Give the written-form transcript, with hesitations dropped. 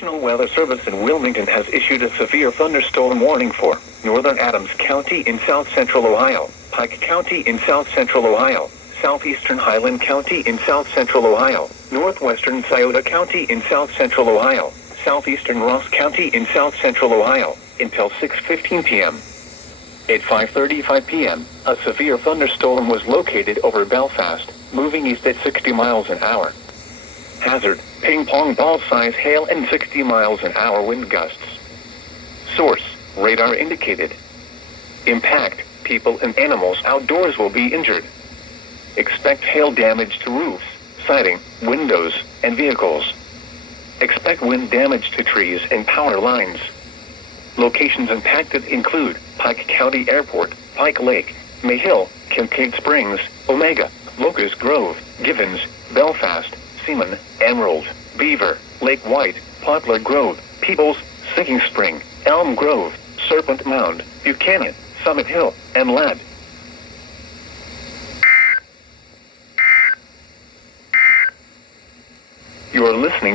National Weather Service in Wilmington has issued a severe thunderstorm warning for northern Adams County in south-central Ohio, Pike County in south-central Ohio, southeastern Highland County in south-central Ohio, northwestern Scioto County in south-central Ohio, southeastern Ross County in south-central Ohio, until 6:15 p.m. At 5:35 p.m., a severe thunderstorm was located over Belfast, moving east at 60 miles an hour. Hazard, ping-pong ball-size hail and 60 miles an hour wind gusts. Source, radar indicated. Impact, people and animals outdoors will be injured. Expect hail damage to roofs, siding, windows, and vehicles. Expect wind damage to trees and power lines. Locations impacted include Pike County Airport, Pike Lake, Mayhill, Kincaid Springs, Omega, Locust Grove, Givens, Belfast, Seaman, Emerald, Beaver, Lake White, Poplar Grove, Peebles, Sinking Spring, Elm Grove, Serpent Mound, Buchanan, Summit Hill, and Ladd. You are listening